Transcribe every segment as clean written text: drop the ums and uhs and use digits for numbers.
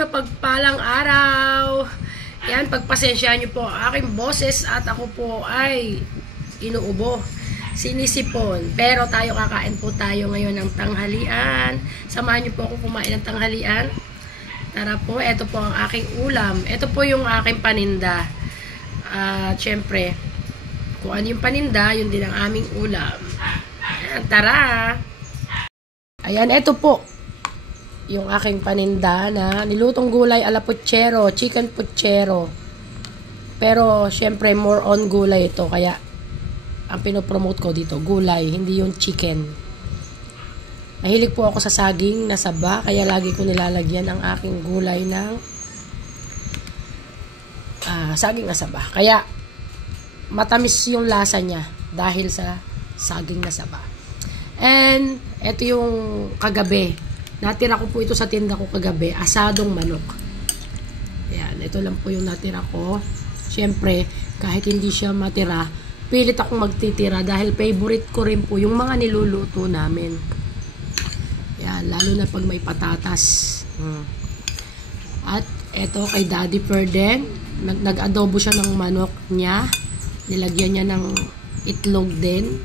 mapagpalang araw. Yan, pagpasensyahan niyo po ang aking boses at ako po ay inuubo, sinisipon. Pero kakain po tayo ngayon ng tanghalian. Samahan niyo po ako kumain ng tanghalian. Tara po, ito po ang aking ulam. Ito po yung aking paninda. Syempre, kung ano yung paninda, yun din ang aming ulam. Yan, tara! Ayan, ito po yung aking paninda na nilutong gulay ala puchero, chicken puchero. Pero, syempre, more on gulay ito. Kaya, ang pinopromote ko dito, gulay, hindi yung chicken. Mahilig po ako sa saging na saba, kaya lagi ko nilalagyan ang aking gulay ng saging na saba. Kaya, matamis yung lasa niya dahil sa saging na saba. And, ito yung kagabi. Natira ko po ito sa tinda ko kagabi, asadong manok. Ayan, ito lang po yung natira ko. Siyempre, kahit hindi siya matira, pilit akong magtitira dahil favorite ko rin po yung mga niluluto namin. Ayan, lalo na pag may patatas. At ito kay Daddy Ferden, nag-adobo siya ng manok niya. Nilagyan niya ng itlog din.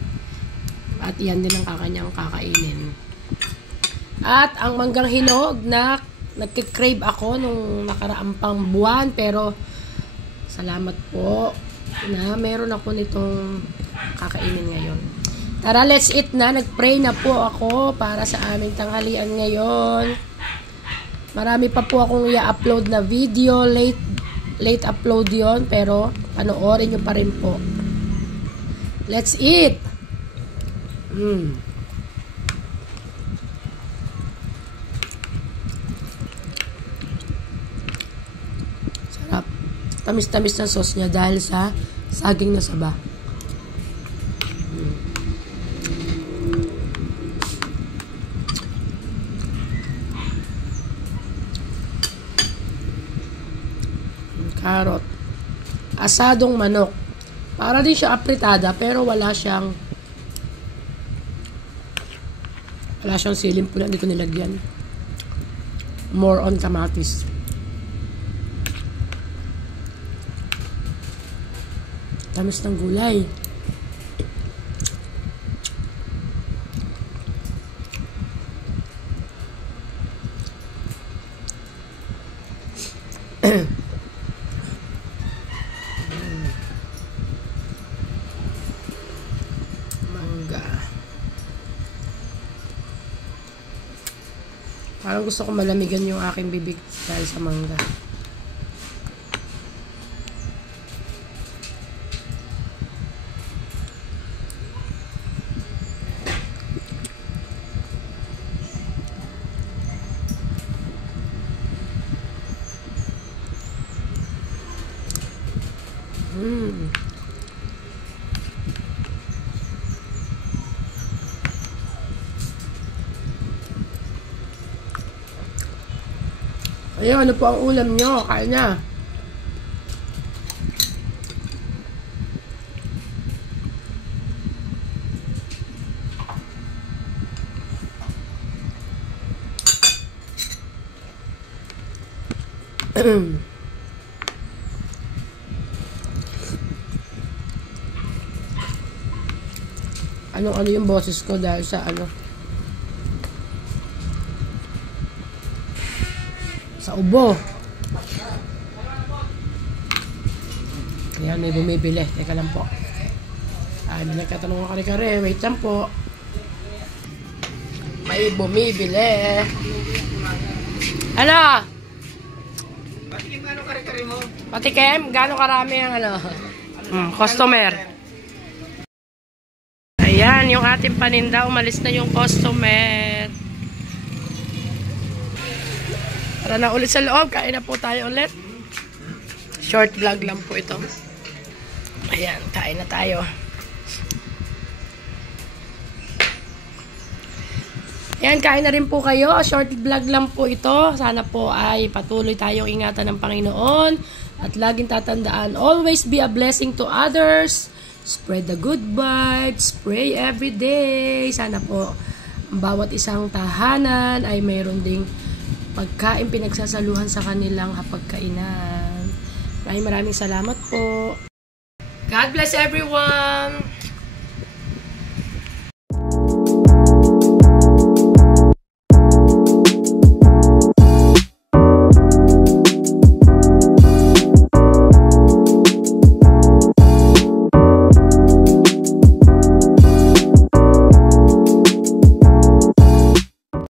At yan din ang kakanyang kakainin. At ang manggang hinog na nagkikrave ako nung nakaraang pang buwan, pero salamat po na meron ako nitong kakainin ngayon. Tara, let's eat na. Nagpray na po ako para sa aming tanghalian ngayon. Marami pa po akong i-upload na video. Late upload yon, pero panoorin nyo pa rin po. Let's eat! Sarap. Tamis-tamis na sauce niya dahil sa saging na saba. Carrot. Asadong manok. Para din siya apritada pero wala siyang siling pula, hindi ko nilagyan. More on kamatis. Tamis ng gulay. Parang gusto ko malamigan yung aking bibig dahil sa mangga. Ayun, ano po ang ulam nyo? Kain na. Ano yung boses ko dahil sa sa ubo. Ayan, may bumibili. Teka lang po. May nagkatanong ako kare-kare. Wait lang po. May bumibili. Ano? Patikim gano'ng kare-kare mo? Patikim? Gano'ng karami ang customer? Ayan, yung ating paninda. Umalis na yung customer. Tara na ulit sa loob. Kain na po tayo ulit. Short vlog lang po ito. Ayan, kain na tayo. Ayan, kain na rin po kayo. Short vlog lang po ito. Sana po ay patuloy tayong ingatan ng Panginoon. At laging tatandaan, always be a blessing to others. Spread the good vibes. Pray every day. Sana po, ang bawat isang tahanan ay mayroon ding pagkain pinagsasaluhan sa kanilang hapagkainan. Maraming salamat po. God bless everyone!